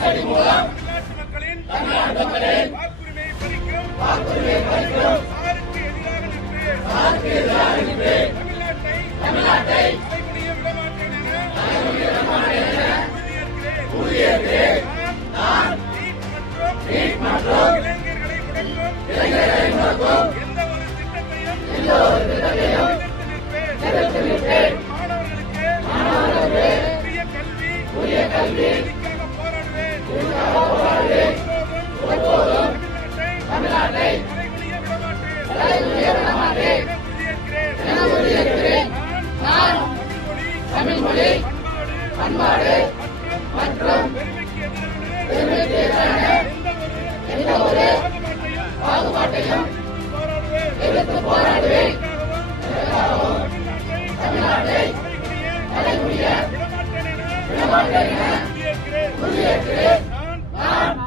மோசடி மூலம் தமிழ்நாட்டு வாக்குரிமையை பறிக்கும் வாக்குரிமையை பறிக்கும் சாருக்கு எதிராக நின்று சாருக்கு எதிராக நின்று தமிழ்நாட்டை தமிழ்நாட்டை அடைமொழியை விடமாட்டேன் என அடைமொழியை விடமாட்டேன் என ஊழியர்களே நான் நீட் மற்றும் நீட் மற்றும் இளைஞர்களை முடக்கும். இளைஞர்களை முடக்கும். எந்த ஒரு திட்டத்தையும் எந்த ஒரு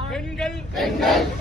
பெண்கள் பெண்கள்.